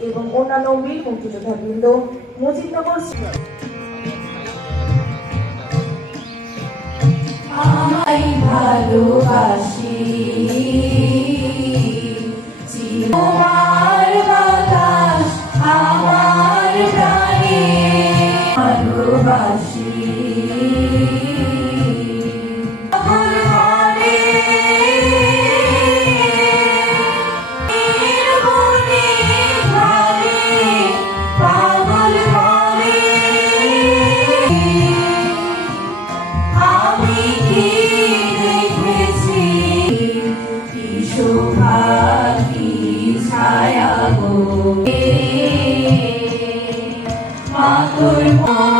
এবং অন্যান্য বীর মুক্তিযোদ্ধা বৃন্দ মুজিবনগর গো মা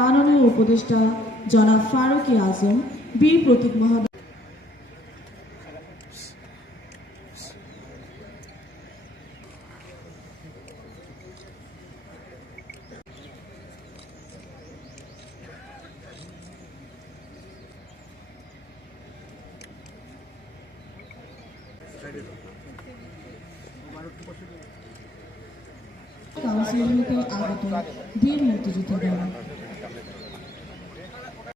মাননীয় উপদেষ্টা জনাব ফারুকি আজম বীর প্রতীক মহোদয় কাউন্সিল হতে আগত বীর মুক্তিযোদ্ধাগণ